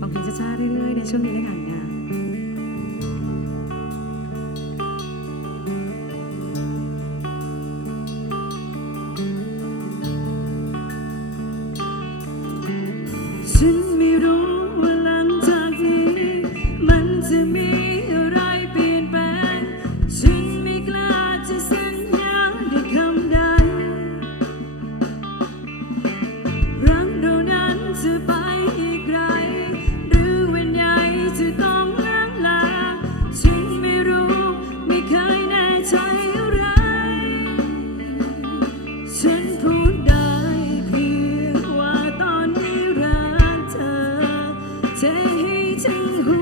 บางทีจะช้าเรื่อยๆในช่วงนี้แล้วกันนะ Sing. who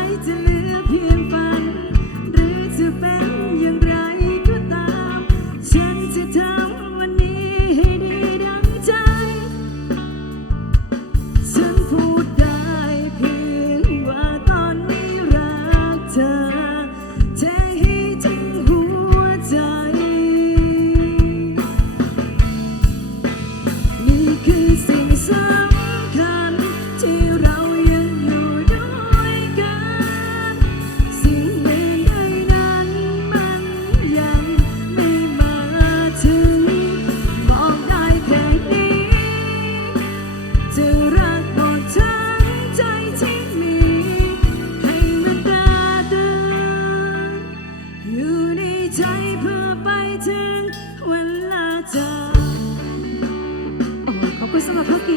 some of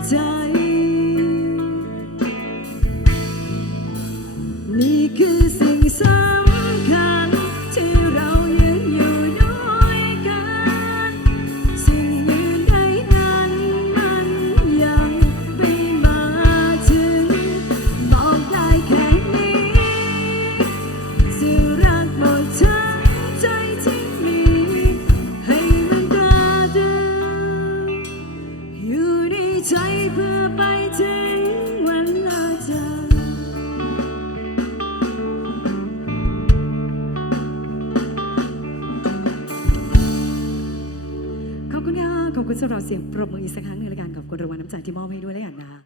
time. คุณสำหรับเสียงปรบมืออีกสักครั้งหนึ่งละกันขอบคุณรางวัลน้ำใจที่มอบให้ด้วยแล้วกันนะคะ